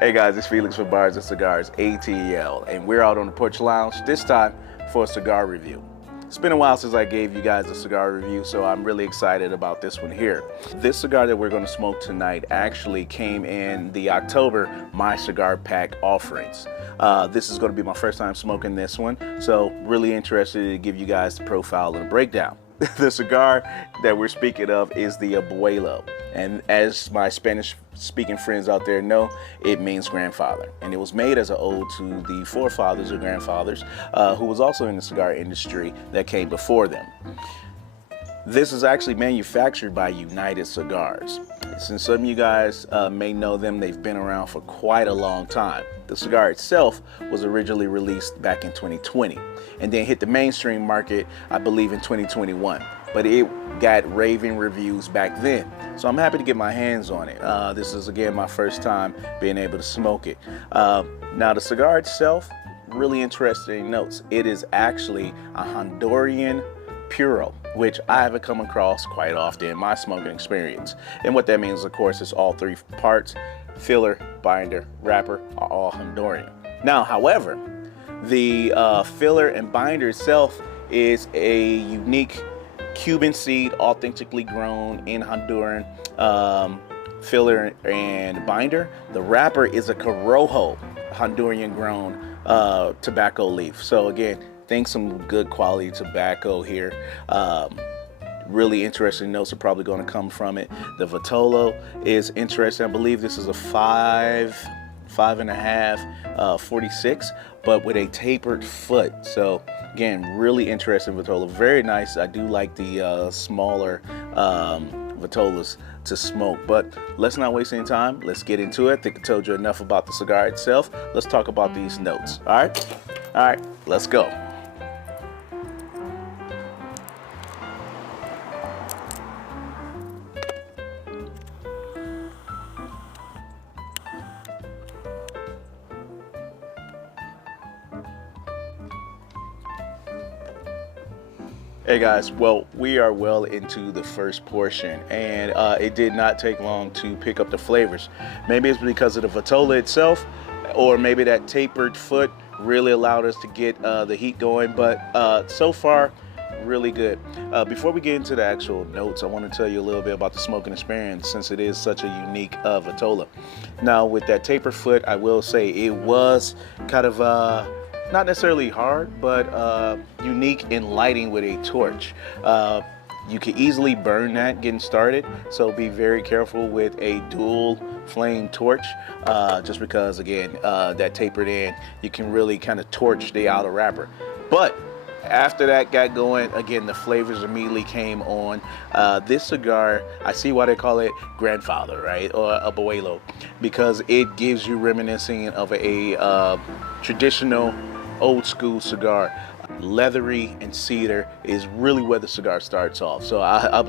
Hey guys, it's Felix from Bars and Cigars, ATL, and we're out on the porch lounge, this time for a cigar review. It's been a while since I gave you guys a cigar review, so I'm really excited about this one here. This cigar that we're going to smoke tonight actually came in the October My Cigar Pack offerings. This is going to be my first time smoking this one, so really interested to give you guys the profile and the breakdown. The cigar that we're speaking of is the Abuelo. And as my Spanish-speaking friends out there know, it means grandfather. And it was made as an ode to the forefathers or grandfathers who was also in the cigar industry that came before them. This is actually manufactured by United Cigars. Since some of you guys may know them, they've been around for quite a long time. The cigar itself was originally released back in 2020 and then hit the mainstream market, I believe, in 2021. But it got raving reviews back then. So I'm happy to get my hands on it. This is, again, my first time being able to smoke it. Now, the cigar itself, really interesting notes. It is actually a Honduran puro, which I haven't come across quite often in my smoking experience. And what that means, of course, is all three parts, filler, binder, wrapper, are all Honduran. Now, however, the filler and binder itself is a unique Cuban seed, authentically grown in Honduran filler and binder. The wrapper is a Corojo, Honduran grown tobacco leaf. So again, think some good quality tobacco here. Really interesting notes are probably going to come from it. The Vitola is interesting. I believe this is a 5.5, 46, but with a tapered foot. So again, really interesting Vitola. Very nice. I do like the smaller Vitolas to smoke, but let's not waste any time. Let's get into it. I think I told you enough about the cigar itself. Let's talk about these notes. All right, let's go. Hey guys, well, we are well into the first portion, and it did not take long to pick up the flavors. Maybe it's because of the Vitola itself, or maybe that tapered foot really allowed us to get the heat going, but so far, really good. Before we get into the actual notes, I want to tell you a little bit about the smoking experience, since it is such a unique Vitola. Now, with that tapered foot, I will say it was kind of not necessarily hard, but unique in lighting with a torch. You can easily burn that getting started, so be very careful with a dual flame torch, just because, again, that tapered end, you can really kind of torch the outer wrapper. But after that got going, again, the flavors immediately came on. This cigar, I see why they call it grandfather, right, or abuelo, because it gives you reminiscing of a traditional old school cigar. Leathery and cedar is really where the cigar starts off. So I'm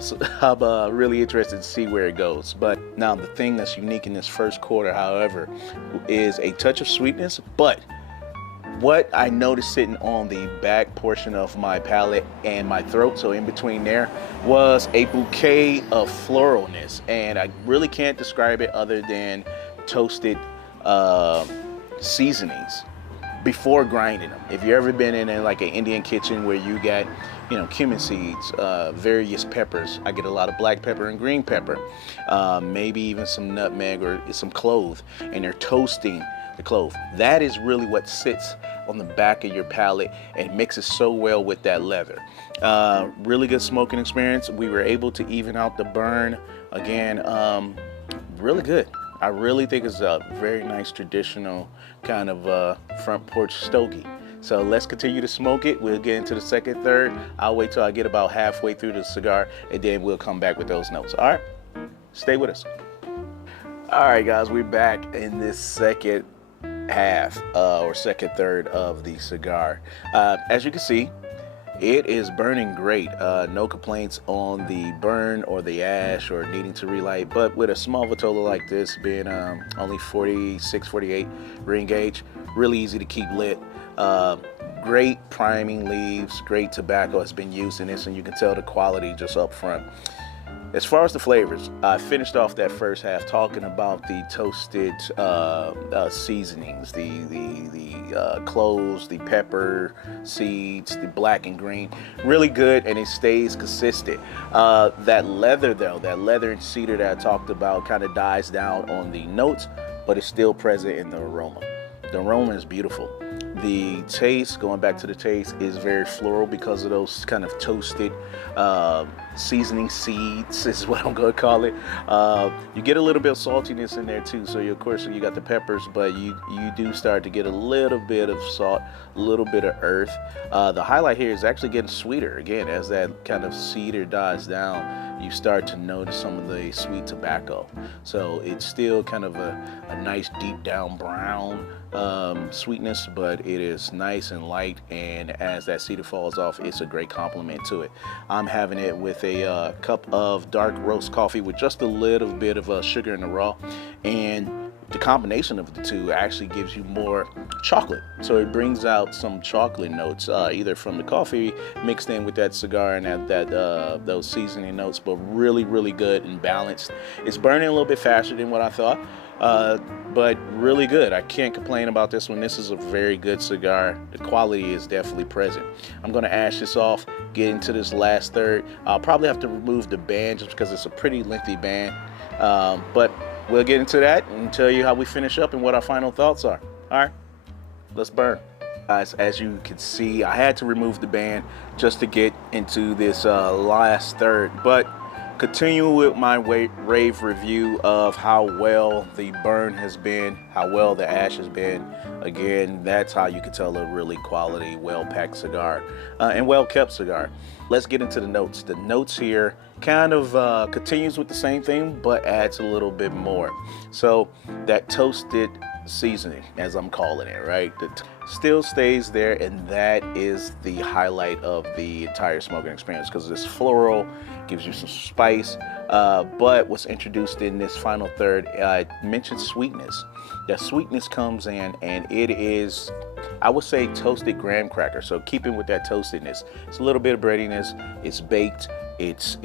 really interested to see where it goes. But now the thing that's unique in this first quarter, however, is a touch of sweetness. But what I noticed sitting on the back portion of my palate and my throat, so in between there, was a bouquet of floralness. And I really can't describe it other than toasted seasonings before grinding them. If you've ever been in like an Indian kitchen where you got, cumin seeds, various peppers. I get a lot of black pepper and green pepper, maybe even some nutmeg or some clove, and they're toasting the clove. That is really what sits on the back of your palate and mixes so well with that leather. Really good smoking experience. We were able to even out the burn. Again, really good. I really think it's a very nice traditional kind of front porch stogie. So let's continue to smoke it. We'll get into the second, third. I'll wait till I get about halfway through the cigar, and then we'll come back with those notes. All right, stay with us. All right, guys, we're back in this second half or second third of the cigar. As you can see, it is burning great. No complaints on the burn or the ash or needing to relight, but with a small Vitola like this being only 46, 48 ring gauge, really easy to keep lit. Great priming leaves, great tobacco has been used in this, and you can tell the quality just up front. As far as the flavors, I finished off that first half talking about the toasted seasonings, the cloves, the pepper seeds, the black and green. Really good, and it stays consistent. That leather though, that leather and cedar that I talked about kind of dies down on the notes, but it's still present in the aroma. The aroma is beautiful. The taste, going back to the taste, is very floral because of those kind of toasted seasoning seeds is what I'm going to call it. You get a little bit of saltiness in there too. So of course you got the peppers, but you do start to get a little bit of salt, a little bit of earth. The highlight here is actually getting sweeter. Again, as that kind of cedar dies down, you start to notice some of the sweet tobacco. So it's still kind of a nice deep down brown sweetness, but it is nice and light, and as that cedar falls off, it's a great complement to it. I'm having it with a cup of dark roast coffee with just a little bit of sugar in the raw, and the combination of the two actually gives you more chocolate. So it brings out some chocolate notes, either from the coffee mixed in with that cigar and those seasoning notes, but really, really good and balanced. It's burning a little bit faster than what I thought, but really good. I can't complain about this one. This is a very good cigar. The quality is definitely present. I'm gonna ash this off, get into this last third. I'll probably have to remove the band just because it's a pretty lengthy band, but we'll get into that and tell you how we finish up and what our final thoughts are. All right, let's burn. Guys, as you can see, I had to remove the band just to get into this last third, but continue with my rave review of how well the burn has been, how well the ash has been. Again, that's how you can tell a really quality, well-packed cigar and well-kept cigar. Let's get into the notes. The notes here kind of continues with the same thing, but adds a little bit more. So that toasted seasoning, as I'm calling it, right? Still stays there, and that is the highlight of the entire smoking experience because this floral gives you some spice, but what's introduced in this final third, I mentioned sweetness. That sweetness comes in, and it is, I would say, toasted graham cracker. So keeping with that toastedness, it's a little bit of breadiness, it's baked, it's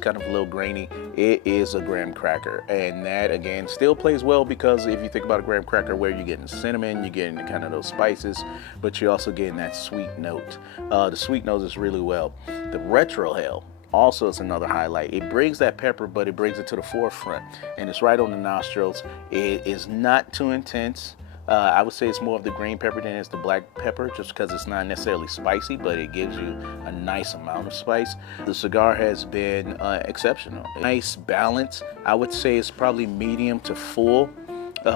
kind of a little grainy. It is a graham cracker, and that again still plays well because if you think about a graham cracker, where you're getting cinnamon, you're getting kind of those spices, but you're also getting that sweet note. The sweet note is really well. The retrohale also is another highlight. It brings that pepper, but it brings it to the forefront, and it's right on the nostrils. It is not too intense. I would say it's more of the green pepper than it's the black pepper, just because it's not necessarily spicy, but it gives you a nice amount of spice. The cigar has been exceptional. Nice balance. I would say it's probably medium to full,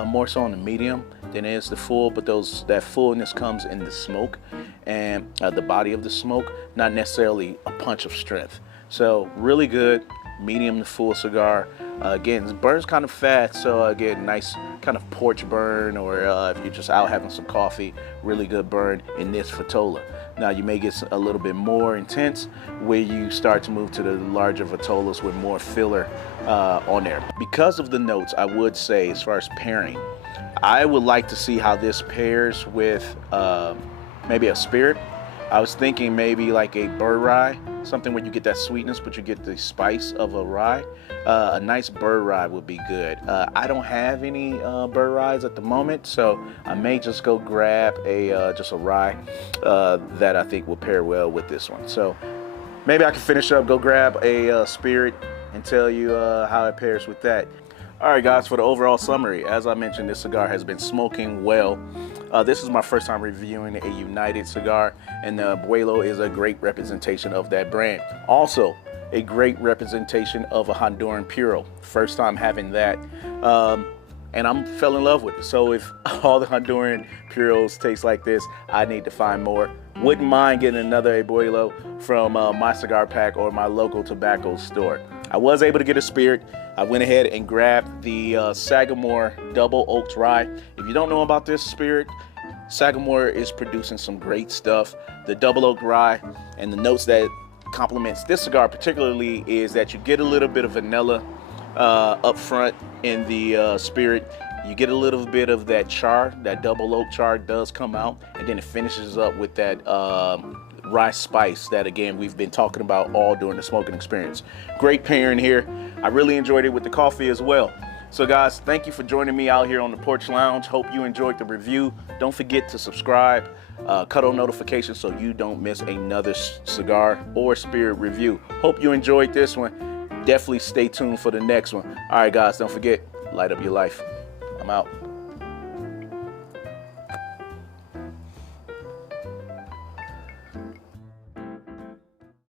more so on the medium than it is the full, but that fullness comes in the smoke and the body of the smoke, not necessarily a punch of strength. So really good, medium to full cigar. Again, it burns kind of fast, so again, nice kind of porch burn, or if you're just out having some coffee, really good burn in this Vitola. Now you may get a little bit more intense where you start to move to the larger Vitolas with more filler on there. Because of the notes, I would say as far as pairing, I would like to see how this pairs with maybe a spirit. I was thinking maybe like a bird rye, something where you get that sweetness, but you get the spice of a rye. A nice bird rye would be good. I don't have any bird ryes at the moment, so I may just go grab just a rye that I think will pair well with this one. So maybe I can finish up, go grab a spirit and tell you how it pairs with that. All right, guys, for the overall summary, as I mentioned, this cigar has been smoking well. This is my first time reviewing a United cigar, and the Abuelo is a great representation of that brand. Also, a great representation of a Honduran puro. First time having that, and I'm fell in love with it. So if all the Honduran puros taste like this, I need to find more. Wouldn't mind getting another Abuelo from my cigar pack or my local tobacco store. I was able to get a spirit. I went ahead and grabbed the Sagamore Double Oaked Rye. If you don't know about this spirit, Sagamore is producing some great stuff. The Double Oaked Rye and the notes that complements this cigar particularly is that you get a little bit of vanilla up front in the spirit. You get a little bit of that char, that double oak char does come out, and then it finishes up with that rye spice that, again, we've been talking about all during the smoking experience. Great pairing here. I really enjoyed it with the coffee as well. So guys, thank you for joining me out here on the Porch Lounge. Hope you enjoyed the review. Don't forget to subscribe, cut on notifications so you don't miss another cigar or spirit review. Hope you enjoyed this one. Definitely stay tuned for the next one. All right, guys, don't forget, light up your life. I'm out.